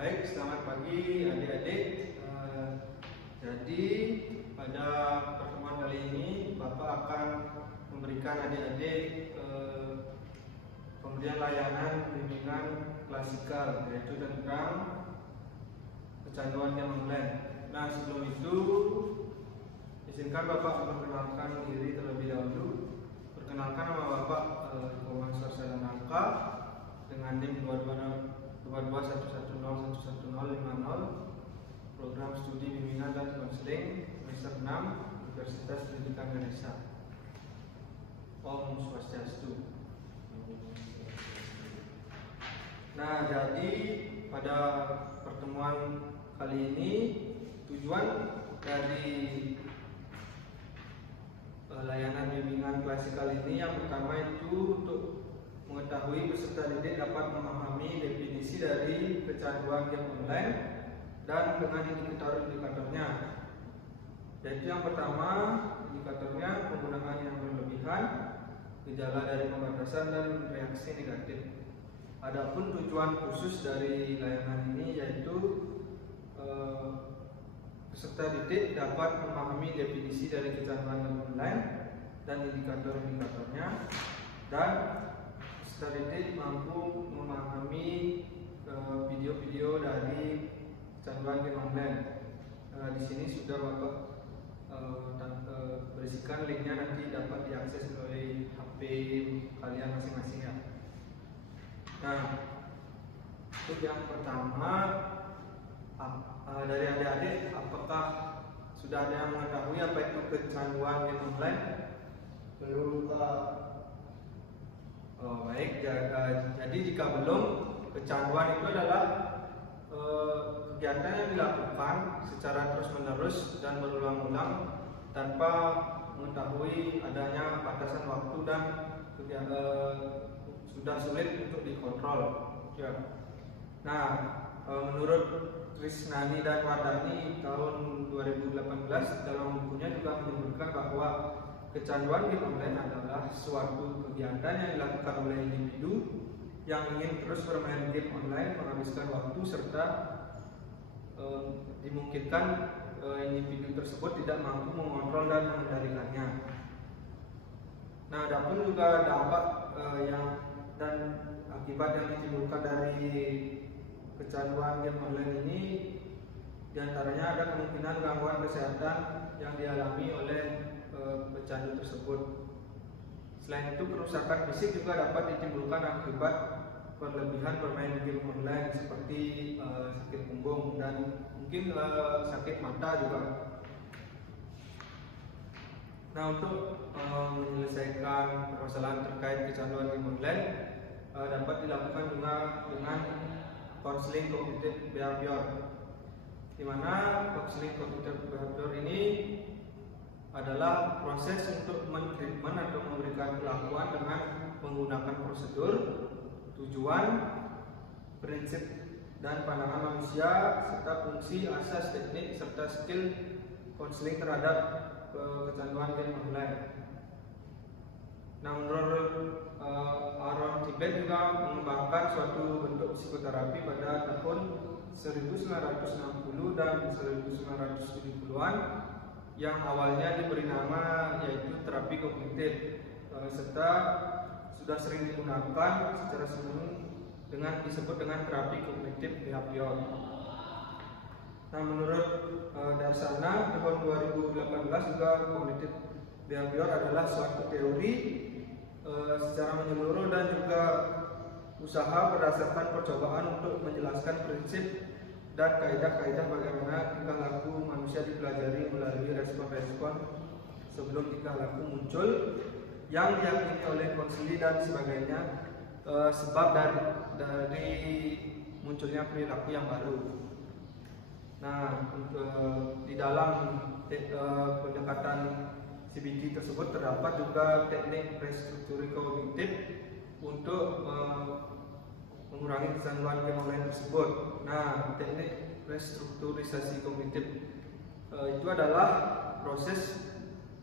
Baik, selamat pagi adik-adik. Jadi pada pertemuan kali ini Bapak akan memberikan adik-adik pemberian layanan bimbingan klasikal, yaitu tentang kecanduan game online. Nah, sebelum itu izinkan Bapak memperkenalkan diri terlebih dahulu. Perkenalkan nama Bapak Komang Sarsana Nangka dengan NIM 2211101050, program studi bimbingan dan konseling semester 6 Universitas Pendidikan Ganesha. Om Swastiastu. Nah, jadi pada pertemuan kali ini tujuan dari layanan bimbingan klasikal ini yang pertama itu untuk mengetahui peserta didik dapat memahami definisi dari kecanduan game online dan dengan indikator-indikatornya. Jadi yang pertama, indikatornya penggunaan yang berlebihan, gejala dari pembatasan dan reaksi negatif. Adapun tujuan khusus dari layanan ini yaitu peserta didik dapat memahami definisi dari kecanduan game online dan indikator-indikatornya, dan peserta didik mampu memahami video-video dari kecanduan game online. Di sini sudah Bapak berisikan linknya, nanti dapat diakses oleh HP kalian masing-masing ya. Nah, untuk yang pertama, dari adik-adik, apakah sudah ada yang mengetahui apa itu kecanduan game online? Belum, Kak. Oh, baik. Jadi jika belum, kecanduan itu adalah kegiatan yang dilakukan secara terus-menerus dan berulang-ulang tanpa mengetahui adanya batasan waktu dan sudah sulit untuk dikontrol. Ya. Nah, menurut Krisnani dan Wardani tahun 2018 dalam bukunya juga menyebutkan bahwa kecanduan game online adalah suatu kegiatan yang dilakukan oleh individu yang ingin terus bermain game online, menghabiskan waktu, serta dimungkinkan individu tersebut tidak mampu mengontrol dan mengendalikannya. Nah, adapun juga dampak dan akibat yang ditimbulkan dari kecanduan game online ini, diantaranya ada kemungkinan gangguan kesehatan yang dialami oleh pecandu tersebut. Selain itu, kerusakan fisik juga dapat ditimbulkan akibat berlebihan bermain game online, seperti sakit punggung dan mungkin sakit mata juga. Nah, untuk menyelesaikan permasalahan terkait kecanduan game online dapat dilakukan juga dengan konseling kognitif behavior, di mana konseling kognitif behavior ini adalah proses untuk mentreatment atau memberikan perlakuan dengan menggunakan prosedur, tujuan, prinsip dan pandangan manusia, serta fungsi, asas, teknik, serta skill konseling terhadap kecanduan game online. Nah, menurut Aaron Tibet juga mengembangkan suatu bentuk psikoterapi pada tahun 1960 dan 1970-an yang awalnya diberi nama yaitu terapi kognitif, serta sudah sering digunakan secara umum dengan disebut dengan terapi kognitif behavior. Nah, menurut Darsana tahun 2018 juga kognitif behavior adalah suatu teori secara menyeluruh dan juga usaha berdasarkan percobaan untuk menjelaskan prinsip dan kaidah-kaidah bagaimana tingkah laku manusia dipelajari melalui respon-respon sebelum tingkah laku muncul yang diyakini oleh konseli dan sebagainya, sebab dari munculnya perilaku yang baru. Nah, di dalam pendekatan CBT tersebut terdapat juga teknik restrukturasi kognitif untuk mengurangi kecanduan game online tersebut. Nah, teknik restrukturisasi kognitif itu adalah proses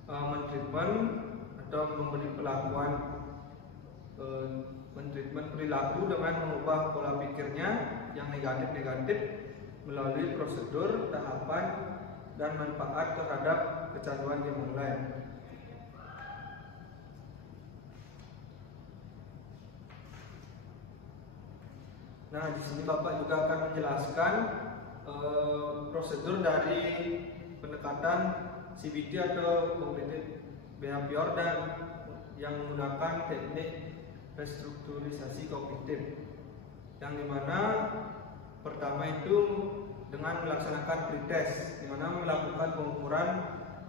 mentreatment atau memberi perlakuan mentreatment perilaku dengan mengubah pola pikirnya yang negatif-negatif melalui prosedur, tahapan, dan manfaat terhadap kecanduan game online. Nah, di sini Bapak juga akan menjelaskan prosedur dari pendekatan CBT atau cognitive behavior dan yang menggunakan teknik restrukturisasi kognitif, yang dimana pertama itu dengan melaksanakan pretest, dimana melakukan pengukuran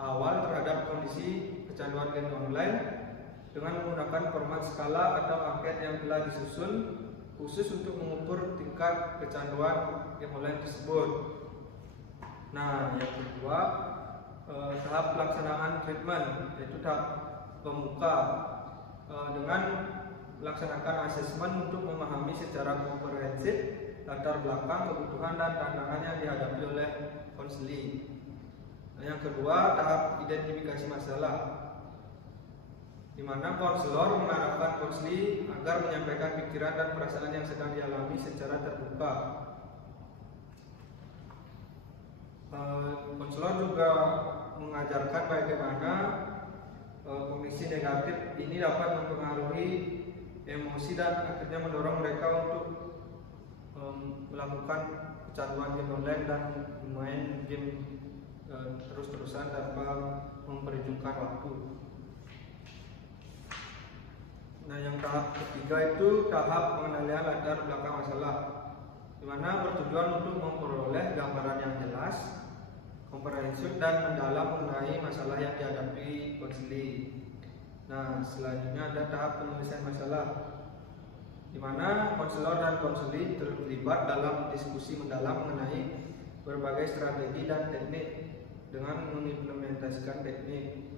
awal terhadap kondisi kecanduan game online dengan menggunakan format skala atau angket yang telah disusun khusus untuk mengukur tingkat kecanduan game online tersebut. Nah, yang kedua, tahap pelaksanaan treatment, yaitu tahap pembuka dengan melaksanakan asesmen untuk memahami secara komprehensif latar belakang, kebutuhan, dan tantangan yang dihadapi oleh konseling. Yang kedua, tahap identifikasi masalah, di mana konselor mengarahkan konseling agar menyampaikan pikiran dan perasaan yang sedang dialami secara terbuka. Konselor juga mengajarkan bagaimana kondisi negatif ini dapat mempengaruhi emosi dan akhirnya mendorong mereka untuk melakukan kecanduan game online dan main game terus-terusan tanpa memperhitungkan waktu. Nah, yang tahap ketiga itu tahap pengendalian latar belakang masalah, di mana bertujuan untuk memperoleh gambaran yang jelas, komprehensif, dan mendalam mengenai masalah yang dihadapi konseling. Nah, selanjutnya ada tahap penulisan masalah, di mana konselor dan konseling terlibat dalam diskusi mendalam mengenai berbagai strategi dan teknik dengan mengimplementasikan teknik.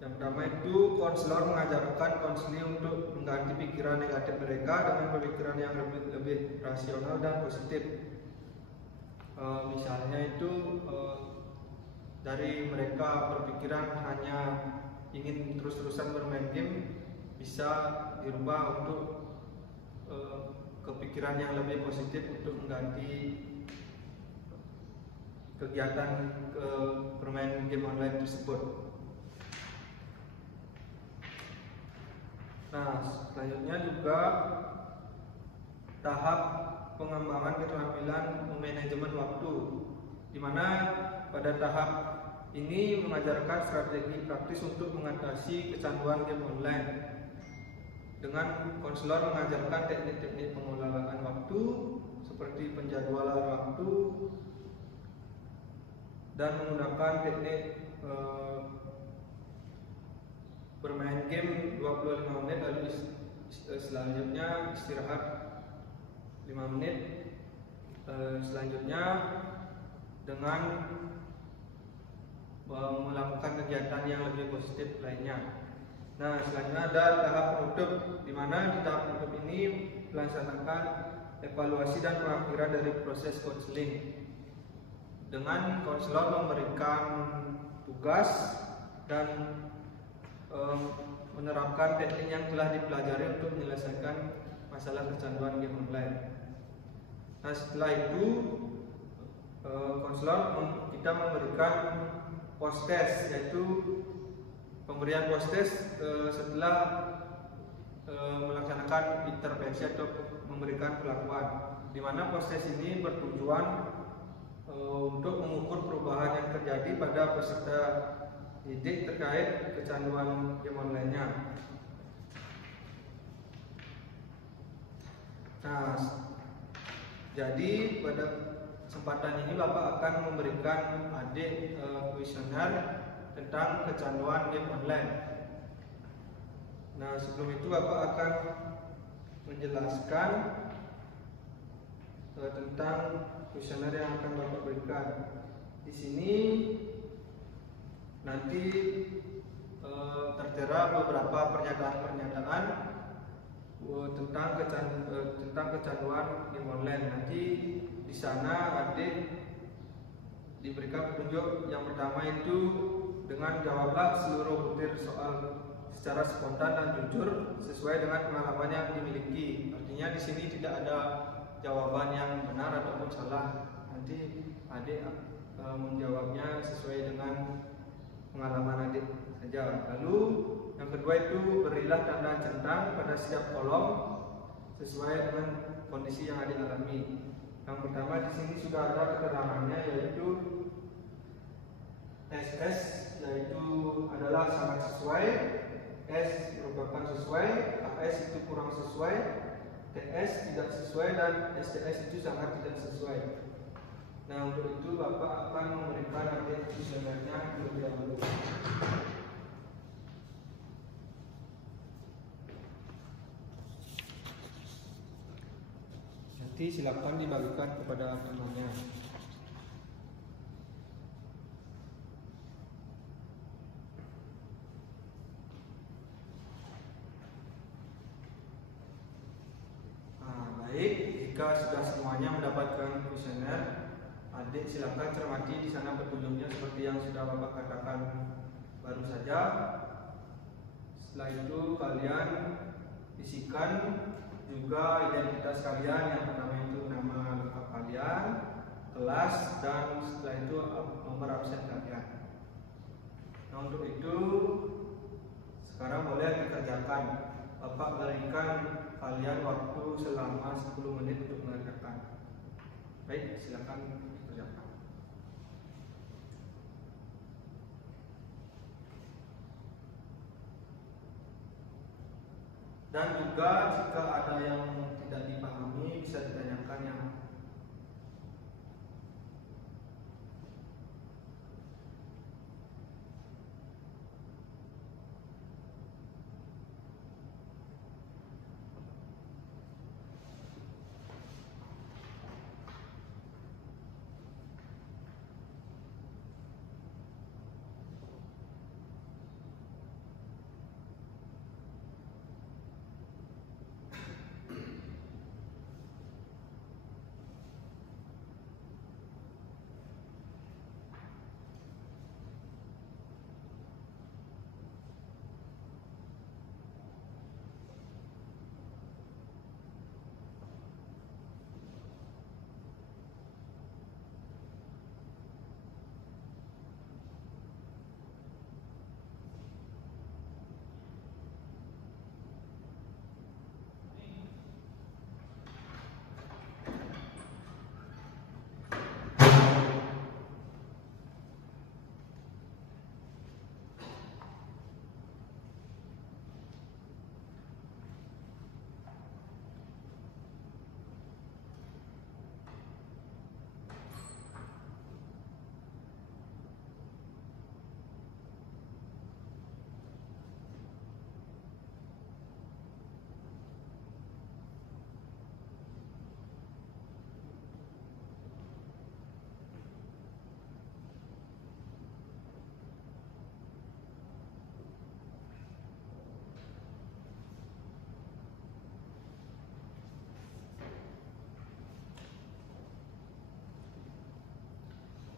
Yang pertama itu konselor mengajarkan konseling untuk mengganti pikiran negatif mereka dengan pemikiran yang lebih rasional dan positif. Misalnya itu dari mereka berpikiran hanya ingin terus-terusan bermain game, bisa dirubah untuk kepikiran yang lebih positif untuk mengganti kegiatan bermain game online tersebut. Nah, selanjutnya juga tahap pengembangan keterampilan manajemen waktu, di mana pada tahap ini mengajarkan strategi praktis untuk mengatasi kecanduan game online, dengan konselor mengajarkan teknik-teknik pengelolaan waktu seperti penjadwalan waktu dan menggunakan teknik bermain game 25 menit lalu selanjutnya istirahat 5 menit, selanjutnya dengan melakukan kegiatan yang lebih positif lainnya. Nah, selanjutnya ada tahap penutup, di mana di tahap penutup ini melaksanakan evaluasi dan pengakhiran dari proses konseling, dengan konselor memberikan tugas dan menerapkan teknik yang telah dipelajari untuk menyelesaikan masalah kecanduan game online. Nah, setelah itu konselor kita memberikan post test, yaitu pemberian post test setelah melaksanakan intervensi atau memberikan perlakuan, di mana post test ini bertujuan untuk mengukur perubahan yang terjadi pada peserta didik terkait kecanduan game online-nya. Nah, jadi pada kesempatan ini Bapak akan memberikan adik kuesioner tentang kecanduan game online. Nah, sebelum itu Bapak akan menjelaskan tentang kuesioner yang akan Bapak berikan. Di sini nanti tertera beberapa pernyataan-pernyataan tentang kecanduan game online. Nanti di sana adik diberikan petunjuk. Yang pertama itu dengan jawablah seluruh butir soal secara spontan dan jujur sesuai dengan pengalaman yang dimiliki. Artinya di sini tidak ada jawaban yang benar ataupun salah. Nanti adik menjawabnya sesuai dengan pengalaman adik saja. Lalu yang kedua itu berilah tanda centang pada setiap kolom sesuai dengan kondisi yang adik alami. Yang pertama di sini sudah ada keterangannya, yaitu SS yaitu adalah sangat sesuai, S merupakan sesuai, AS itu kurang sesuai, TS tidak sesuai, dan STS itu sangat tidak sesuai. Nah, untuk itu Bapak akan memberikan nanti kuesionernya terlebih dahulu. Nanti silakan dibagikan kepada temannya. Baik, jika sudah semuanya mendapatkan kuesioner, adik silakan cermati di sana petunjuknya seperti yang sudah Bapak katakan baru saja. Setelah itu kalian isikan juga identitas kalian. Yang pertama itu nama lengkap kalian, kelas, dan setelah itu nomor absen kalian. Nah, untuk itu sekarang boleh dikerjakan. Bapak berikan kalian waktu selama 10 menit untuk mengerjakan. Baik, silakan dikerjakan. Dan juga jika ada yang tidak dipahami bisa ditanyakan ya.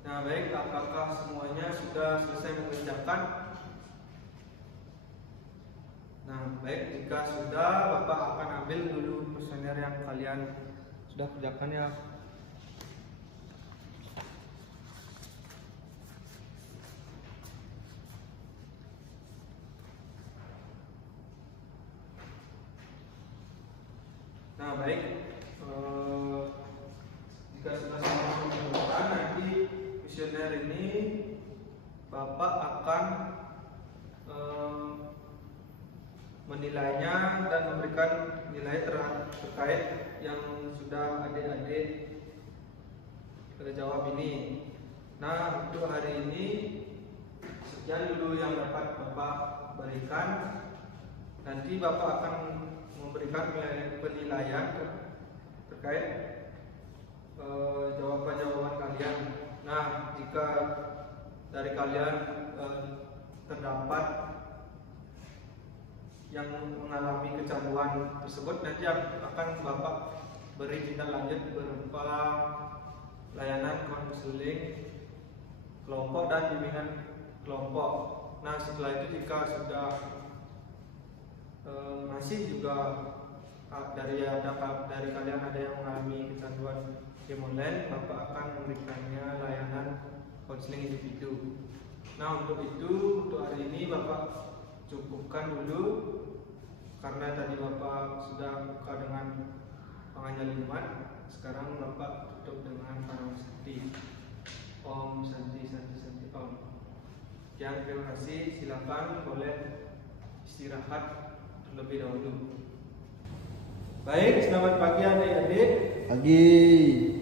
Nah, baik, apakah semuanya sudah selesai mengerjakan? Nah, baik, jika sudah, Bapak akan ambil dulu kuesioner yang kalian sudah kerjakan ya. Nah, baik, jika sudah semua mengerjakan, nanti kuesioner ini Bapak akan menilainya dan memberikan nilai terkait yang sudah adik-adik jawab ini. Nah, untuk hari ini sekian dulu yang dapat Bapak berikan. Nanti Bapak akan memberikan penilaian terkait jawaban-jawaban kalian. Nah, jika dari kalian terdapat yang mengalami kecanduan tersebut, nanti akan Bapak beri tindak lanjut berupa layanan konseling kelompok dan bimbingan kelompok. Nah, setelah itu jika sudah masih juga dari kalian ada yang mengalami kecanduan game online, Bapak akan memberikannya layanan konseling individu. Nah, untuk hari ini Bapak cukupkan dulu, karena tadi Bapak sudah buka dengan pengajian Jumat. Sekarang Bapak tutup dengan Param Santi. Om Santi Santi Santi Om. Ya, terima kasih. Silakan boleh istirahat terlebih dahulu. Baik, selamat pagi adik-adik. Pagi.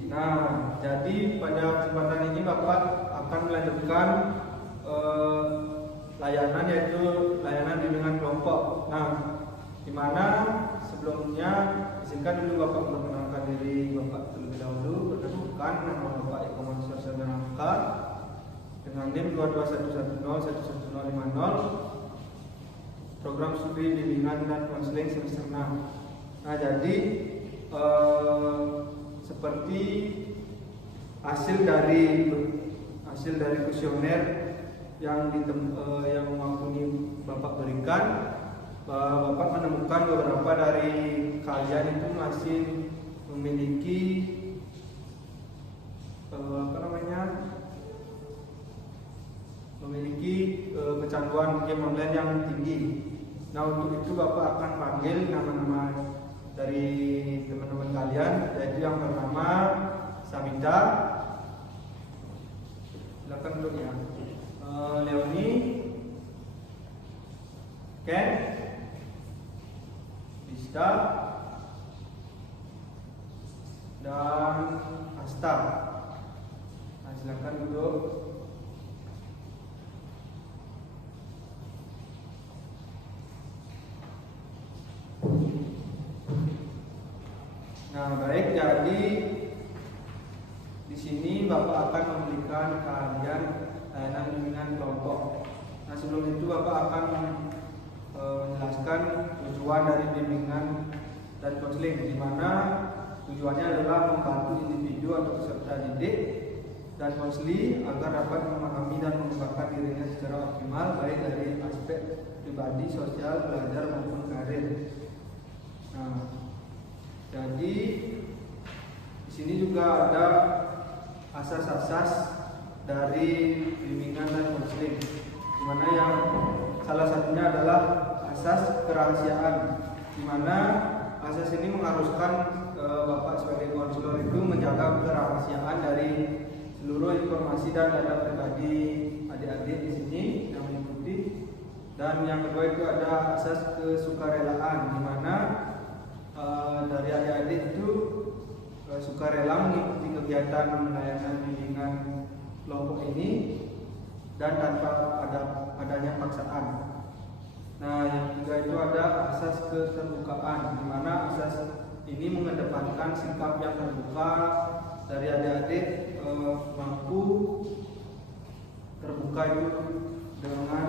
Nah, jadi pada kesempatan ini Bapak akan melanjutkan layanan, yaitu layanan bimbingan kelompok. Nah, di mana sebelumnya izinkan dulu Bapak memperkenalkan diri Bapak terlebih dahulu. Perkenalkan, nama Bapak Eko Mansur Sardanangka dengan NIM 221101050, program studi bimbingan dan konseling semester 6. Nah, jadi seperti hasil dari kuesioner yang waktu ini Bapak berikan, Bapak menemukan beberapa dari kalian itu masih memiliki kecanduan game online yang tinggi. Nah, untuk itu Bapak akan panggil nama-nama dari teman-teman kalian, yaitu yang pertama Samita, silakan duduk ya. Leoni, Ken, Dista, dan Asta. Nah, silakan duduk. Nah, baik, jadi di sini Bapak akan memberikan kalian layanan bimbingan kelompok. Nah, sebelum itu Bapak akan menjelaskan tujuan dari bimbingan dan konseling, di mana tujuannya adalah membantu individu atau peserta didik dan konseli agar dapat memahami dan mengembangkan dirinya secara optimal, baik dari aspek pribadi, sosial, belajar maupun karir. Nah, jadi di sini juga ada asas-asas dari bimbingan dan konseling, di mana yang salah satunya adalah asas kerahasiaan, di mana asas ini mengharuskan Bapak sebagai konselor itu menjaga kerahasiaan dari seluruh informasi dan data pribadi adik-adik di sini yang mengikuti. Dan yang kedua itu ada asas kesukarelaan, di mana dari adik-adik itu sukarela mengikuti kegiatan layanan bimbingan kelompok ini dan tanpa adanya paksaan. Nah, yang ketiga itu ada asas keterbukaan, di mana asas ini mengedepankan sikap yang terbuka dari adik-adik, mampu terbuka itu dengan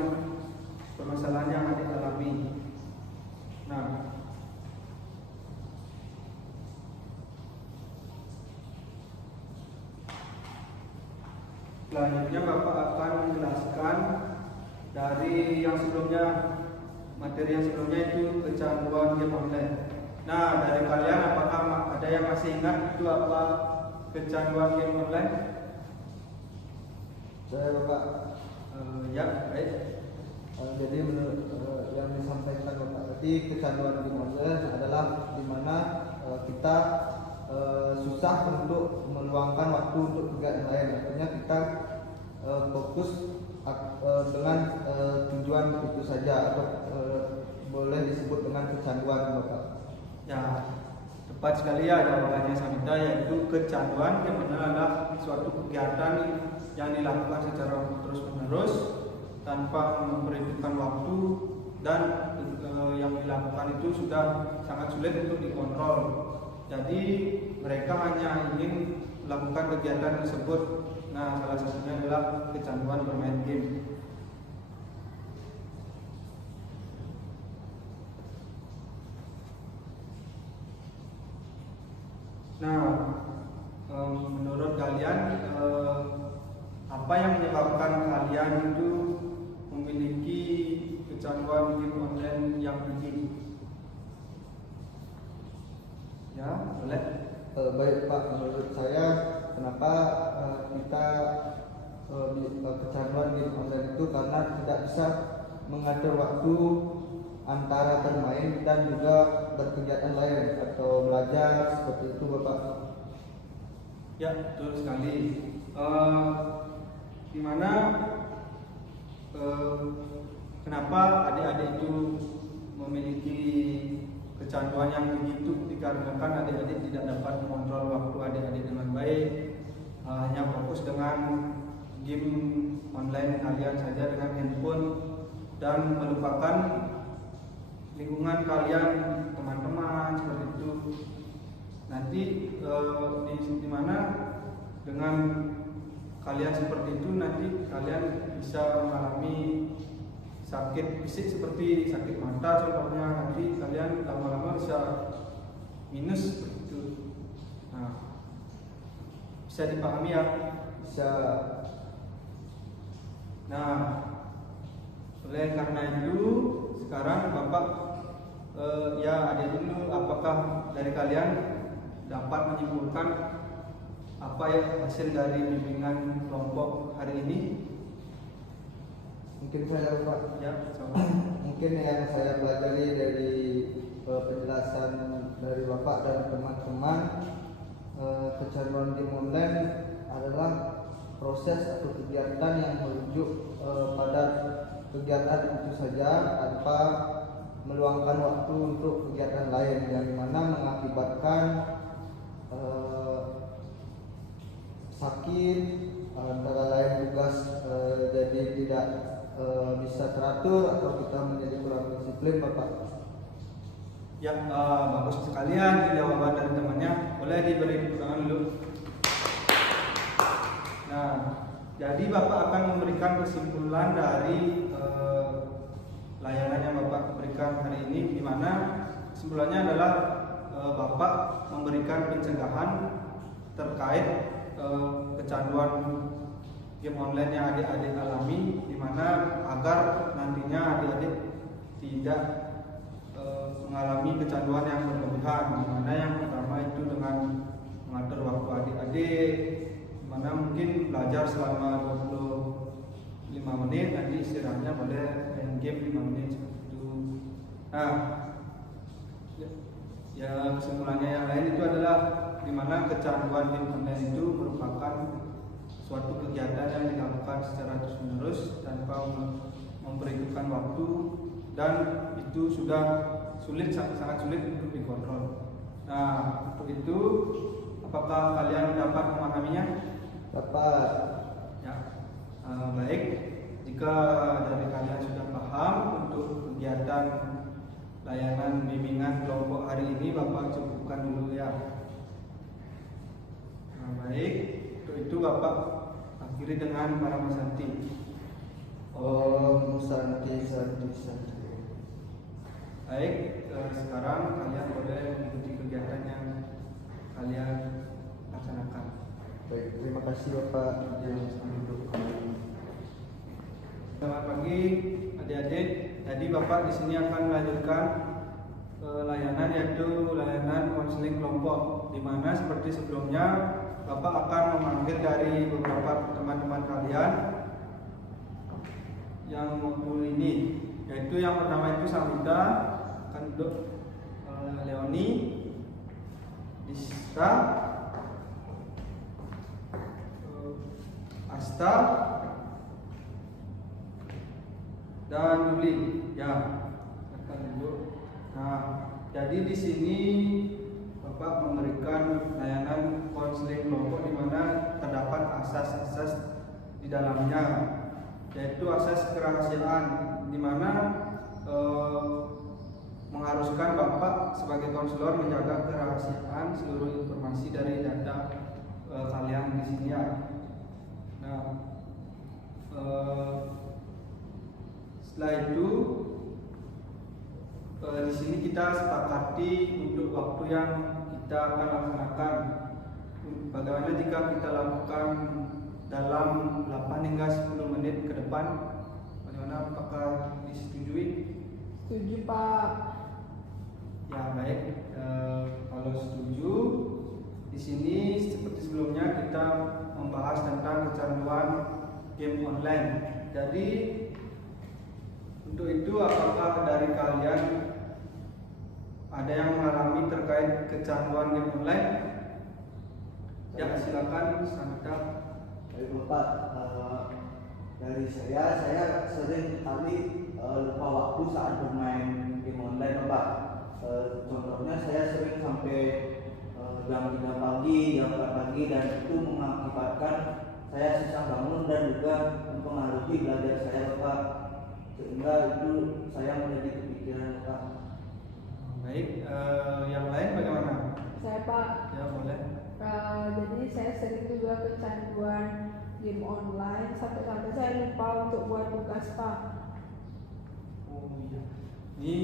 permasalahan yang adik alami. Nah, selanjutnya Bapak akan menjelaskan dari yang sebelumnya, materi yang sebelumnya itu kecanduan game online. Nah, dari kalian apakah ada yang masih ingat itu apa kecanduan game online? Saya Bapak. Ya, baik. Jadi menurut yang disampaikan Bapak tadi, kecanduan game online adalah di mana kita susah untuk meluangkan waktu untuk kegiatan lain. Artinya kita fokus dengan tujuan itu saja, atau boleh disebut dengan kecanduan Bapak. Ya, tepat sekali ya jawabannya Samita, yaitu kecanduan yang benar adalah suatu kegiatan yang dilakukan secara terus-menerus tanpa memperhitungkan waktu, dan yang dilakukan itu sudah sangat sulit untuk dikontrol. Jadi mereka hanya ingin melakukan kegiatan tersebut. Nah, salah satunya adalah kecanduan bermain game. Nah, menurut kalian apa yang menyebabkan kalian itu memiliki kecanduan game online yang tinggi? Baik Pak, menurut saya kenapa kita kecanduan game online itu karena tidak bisa mengatur waktu antara bermain dan juga berkegiatan lain atau belajar seperti itu Bapak. Ya, betul sekali. Dimana kenapa adik-adik itu memiliki kecanduan yang begitu, dikarenakan adik-adik tidak dapat mengontrol waktu adik-adik dengan baik, hanya fokus dengan game online kalian saja dengan handphone dan melupakan lingkungan kalian, teman-teman seperti itu. Nanti di mana dengan kalian seperti itu nanti kalian bisa mengalami sakit fisik seperti sakit mata contohnya, nanti kalian lama-lama bisa minus seperti itu. Nah, bisa dipahami ya? Bisa. Nah, oleh karena itu sekarang Bapak ya ada dulu, apakah dari kalian dapat menyimpulkan apa ya hasil dari bimbingan kelompok hari ini? Mungkin saya Pak. Ya, sama. Mungkin yang saya pelajari dari penjelasan dari Bapak dan teman-teman, kecanduan game online adalah proses atau kegiatan yang merujuk pada kegiatan itu saja tanpa meluangkan waktu untuk kegiatan lain yang dimana mengakibatkan sakit, antara lain tugas jadi tidak bisa teratur atau kita menjadi kurang disiplin Bapak. Ya, bagus sekalian jawaban dari temannya. Boleh diberi tepuk tangan dulu. Nah, jadi Bapak akan memberikan kesimpulan dari layanan yang Bapak berikan hari ini, di mana kesimpulannya adalah Bapak memberikan pencegahan terkait kecanduan game online yang adik-adik alami, di mana agar nantinya adik-adik tidak mengalami kecanduan yang berlebihan, di mana yang pertama itu dengan mengatur waktu adik-adik, di mana mungkin belajar selama 25 menit, nanti istirahatnya boleh main game 5 menit seperti itu. Nah, ya kesimpulannya yang lain itu adalah di mana kecanduan game online itu merupakan suatu kegiatan yang dilakukan secara terus-menerus tanpa memperhitungkan waktu, dan itu sudah sangat sulit untuk dikontrol. Nah, untuk itu apakah kalian dapat memahaminya? Dapat. Ya, baik. Jika dari kalian sudah paham untuk kegiatan layanan bimbingan kelompok hari ini, Bapak cukupkan dulu ya. Nah, baik. Untuk itu Bapak akhiri dengan Parama Santi. Om Santi Santi Santi. Baik, sekarang kalian boleh mengikuti kegiatan yang kalian laksanakan. Baik, terima kasih Bapak. Selamat pagi adik-adik. Jadi Bapak di sini akan melanjutkan layanan, yaitu layanan konseling kelompok, di mana seperti sebelumnya Bapak akan memanggil dari beberapa teman-teman kalian yang mengumpul ini, yaitu yang pertama itu Samita, akan duduk Leoni, Dista, Asta, dan Juli. Ya, akan duduk. Nah, jadi di sini Bapak memberikan layanan konseling kelompok di mana terdapat asas-asas di dalamnya, yaitu asas kerahasiaan, di mana mengharuskan Bapak sebagai konselor menjaga kerahasiaan seluruh informasi dari data kalian di sini ya. Nah, setelah itu di sini kita sepakati untuk waktu yang kita akan laksanakan. Bagaimana jika kita lakukan dalam 8 hingga 10 menit ke depan? Bagaimana, apakah disetujui? Setuju Pak. Ya baik, kalau setuju Di sini seperti sebelumnya kita membahas tentang kecanduan game online. Jadi untuk itu apakah dari kalian ada yang mengalami terkait kecanduan game online? Ya, silakan Samita. Baik Bapak, dari saya sering kali lupa waktu saat bermain game online Bapak. Contohnya saya sering sampai jam 3 pagi, jam 4 pagi, dan itu mengakibatkan saya susah bangun dan juga mempengaruhi belajar saya Bapak, sehingga itu saya menjadi kepikiran Bapak. Baik, yang lain bagaimana? Saya Pak, Ya boleh. jadi saya sering juga kecanduan game online sampai saya lupa untuk buat tugas Pak. Oh iya, ini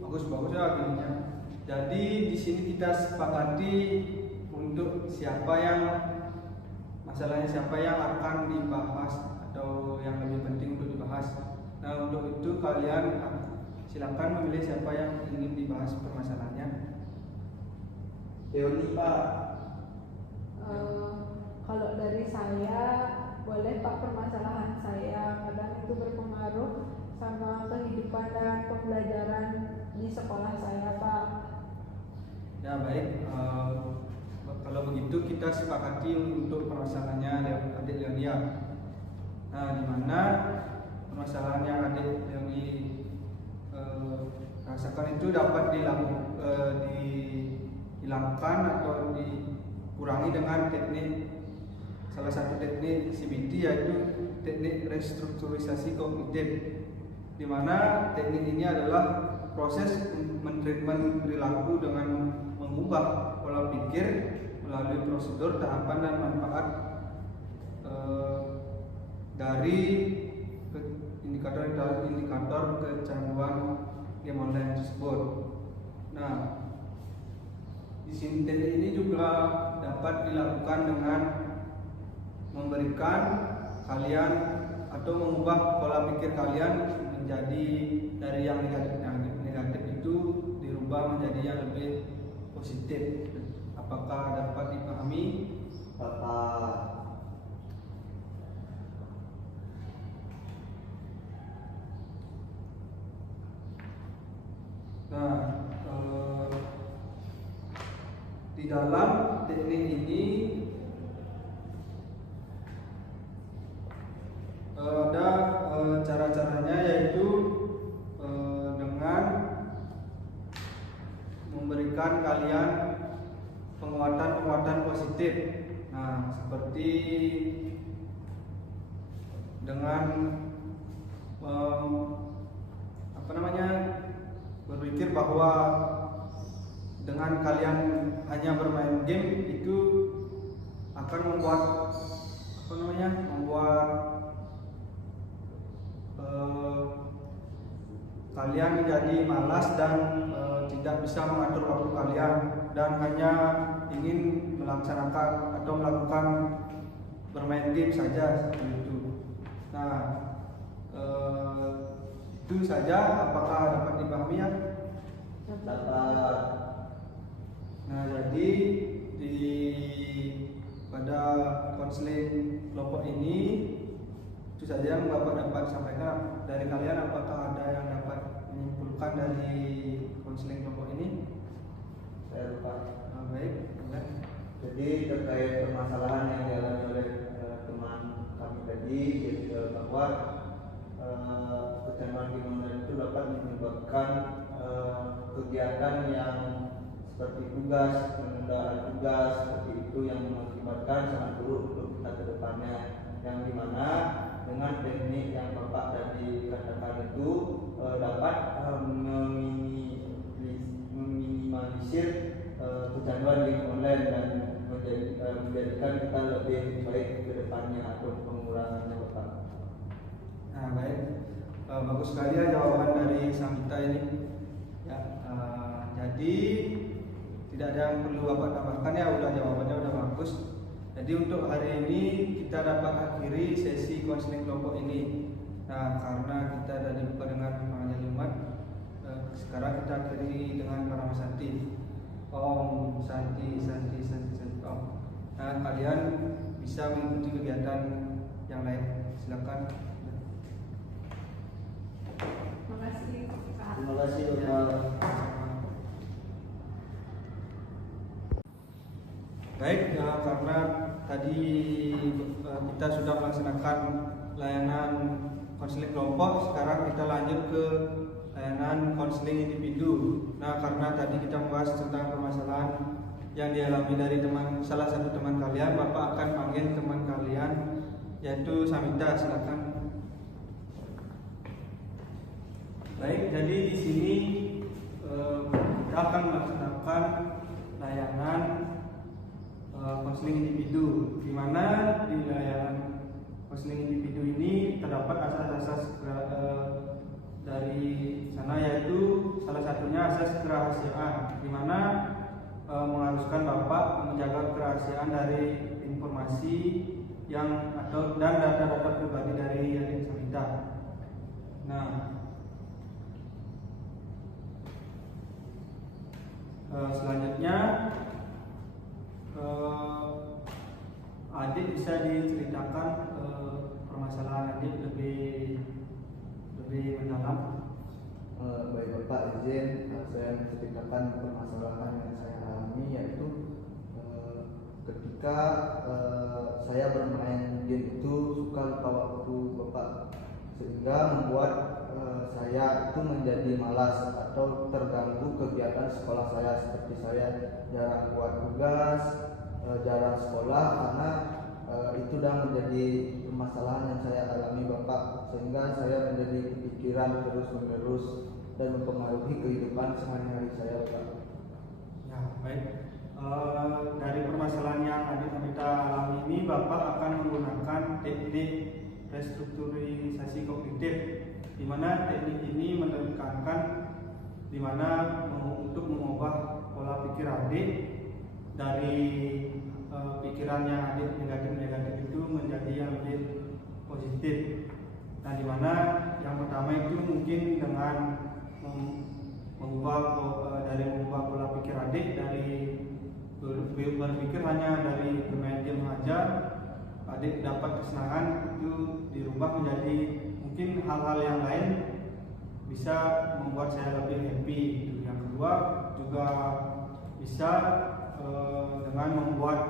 bagus-bagus ya gamenya. Jadi di sini kita sepakati untuk masalahnya siapa yang akan dibahas atau yang lebih penting untuk dibahas. Nah untuk itu kalian silakan memilih siapa yang ingin dibahas permasalahannya. Teori Pak. Kalau dari saya boleh Pak, permasalahan saya kadang itu berpengaruh sama kehidupan dan pembelajaran di sekolah saya Pak. Ya baik, kalau begitu kita sepakati untuk permasalahannya adik Leonia. Nah di mana permasalahan yang adik Leoni rasakan itu dapat dihilangkan atau dikurangi dengan salah satu teknik CBT, yaitu teknik restrukturisasi kognitif, di mana teknik ini adalah proses mentreatment perilaku dengan mengubah pola pikir melalui prosedur, tahapan, dan manfaat dari indikator kecanduan game online tersebut. Nah, di sini teknik ini juga dapat dilakukan dengan memberikan kalian atau mengubah pola pikir kalian menjadi dari yang negatif itu dirubah menjadi yang lebih positif. Apakah dapat dipahami? Bapak. Nah, di dalam teknik ini ada cara-caranya, yaitu dengan memberikan kalian penguatan positif. Nah, seperti dengan berpikir bahwa dengan kalian hanya bermain game itu akan membuat kalian menjadi malas dan tidak bisa mengatur waktu kalian dan hanya ingin melaksanakan atau melakukan bermain game saja seperti itu. Nah, itu saja. Apakah dapat dipahami ya? Dapat. Nah, jadi pada konseling kelompok ini itu saja yang Bapak dapat sampaikan. Dari kalian apakah ada yang dapat menyimpulkan dari konseling kelompok ini? Saya lupa. Baik, boleh. Jadi terkait permasalahan yang dialami oleh teman kami tadi, bahwa kecanduan game online itu dapat menyebabkan kegiatan yang seperti tugas, penundaan tugas, seperti itu yang mengakibatkan sangat buruk untuk kita ke depannya, yang dimana dengan teknik yang Bapak tadi katakan itu dapat meminimalisir kecanduan game online dan menjadikan kita lebih baik ke depannya atau pengurangannya Bapak. Nah, baik. Bagus sekali ya jawaban dari Samita ini. Ya, jadi tidak ada yang perlu Bapak tambahkan ya, udah jawabannya udah bagus. Jadi untuk hari ini kita dapat akhiri sesi konseling kelompok ini. Nah, karena kita sudah dibuka dengan pengajian Jumat, sekarang kita akhiri dengan Parama Santi. Om Santi Santi Santi Santi. Nah, kalian bisa mengikuti kegiatan yang lain. Silakan. Terima kasih Kak. Terima kasih Bapak. Baik, karena tadi kita sudah melaksanakan layanan konseling kelompok, sekarang kita lanjut ke layanan konseling individu. Nah, karena tadi kita membahas tentang permasalahan yang dialami dari salah satu teman kalian, Bapak akan panggil teman kalian yaitu Samita. Silakan. Baik, jadi di sini kita akan melaksanakan layanan konseling individu, di mana di layanan konseling individu ini terdapat asas-asas dari sana, yaitu salah satunya asas kerahasiaan, di mana mengharuskan Bapak menjaga kerahasiaan dari informasi dan data-data pribadi dari adik Samita. Nah, selanjutnya adik bisa diceritakan permasalahan adik lebih mendalam. Baik Bapak, izin saya menceritakan permasalahan yang saya alami, yaitu ketika saya bermain game itu suka lupa waktu Bapak, sehingga membuat saya itu menjadi malas atau terganggu kegiatan sekolah saya, seperti saya jarang buat tugas, jarang sekolah, karena itu sudah menjadi permasalahan yang saya alami Bapak, sehingga saya menjadi kepikiran terus-menerus dan mempengaruhi kehidupan sehari-hari saya Bapak. Ya, baik. Dari permasalahan yang adik Samita alami ini, Bapak akan menggunakan teknik restrukturisasi kognitif, di mana teknik ini menekankan untuk mengubah pola pikir adik dari pikiran yang adik negatif itu menjadi yang lebih positif. Nah, di mana yang pertama itu mungkin dengan mengubah pola pikir adik dari berpikir hanya dari bermain game saja, adik dapat kesenangan itu dirubah menjadi mungkin hal-hal yang lain bisa membuat saya lebih happy. Yang kedua juga bisa dengan membuat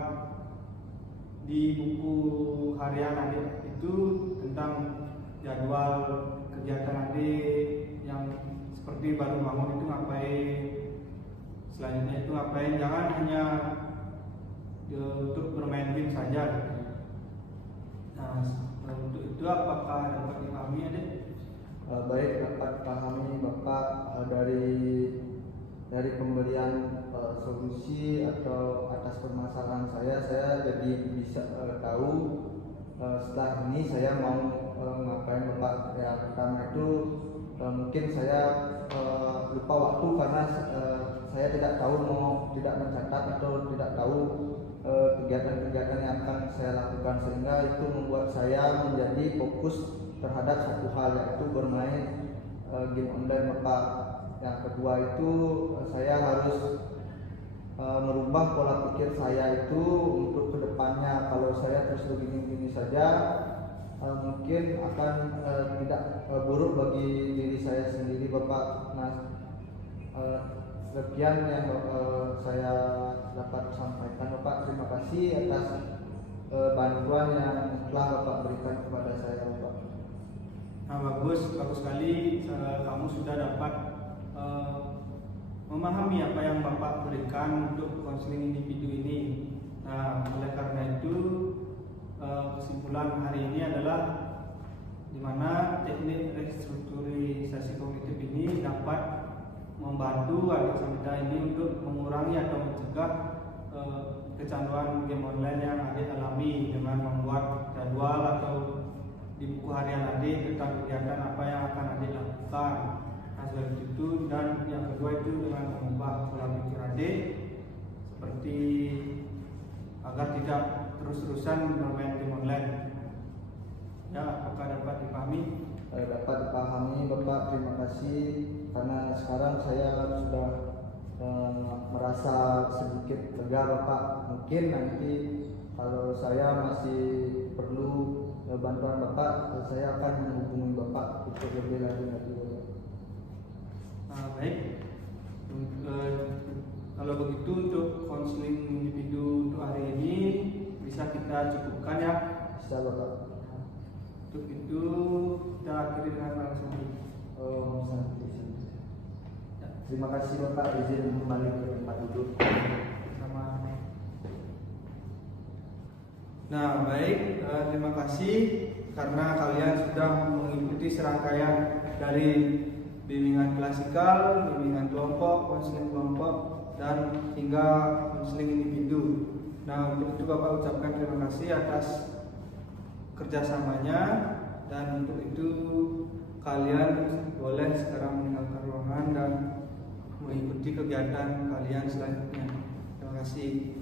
di buku harian adik itu tentang jadwal kegiatan adik yang seperti baru bangun itu ngapain, selanjutnya itu ngapain, jangan hanya untuk bermain game saja. Nah, untuk itu apakah dapat dipahami adik? Baik, dapat pahami Bapak. Dari pemberian solusi atau atas permasalahan saya jadi bisa tahu setelah ini saya mau ngapain Bapak. Yang pertama itu mungkin saya lupa waktu karena saya tidak mencatat atau tidak tahu kegiatan-kegiatan yang akan saya lakukan, sehingga itu membuat saya menjadi fokus terhadap satu hal, yaitu bermain game online Bapak. Yang kedua itu saya harus merubah pola pikir saya itu untuk kedepannya. Kalau saya terus begini-begini saja, mungkin akan tidak buruk bagi diri saya sendiri Bapak. Nah, sekian yang saya dapat sampaikan Bapak. Terima kasih atas bantuan yang telah Bapak berikan kepada saya Bapak. Nah, bagus sekali kamu sudah dapat memahami apa yang Bapak berikan untuk konseling individu ini. Nah, oleh karena itu kesimpulan hari ini adalah di mana teknik restrukturisasi kognitif ini dapat membantu adik Samita ini untuk mengurangi atau mencegah kecanduan game online yang adik alami dengan membuat jadwal atau di buku harian adik tentang kegiatan apa yang akan adik lakukan. Nah, selain itu, dan yang kedua itu dengan mengubah pola pikir adik seperti agar tidak terus-terusan bermain game online. Ya, apakah dapat dipahami? Dapat dipahami Bapak, terima kasih, karena sekarang saya sudah merasa sedikit lega Bapak. Mungkin nanti kalau saya masih perlu bantuan Bapak, saya akan menghubungi Bapak untuk lebih lanjut lagi. Baik. Kalau begitu untuk konseling individu untuk hari ini bisa kita cukupkan ya. Bisa Bapak. Untuk itu kita akhiri dengan langsung. Terima kasih Bapak, izin kembali ke tempat duduk. Sama. Nah baik, terima kasih karena kalian sudah mengikuti serangkaian dari bimbingan klasikal, bimbingan kelompok, konseling kelompok, dan hingga konseling individu. Nah untuk itu Bapak ucapkan terima kasih atas kerjasamanya, dan untuk itu kalian boleh sekarang meninggalkan ruangan dan mengikuti kegiatan kalian selanjutnya. Terima kasih.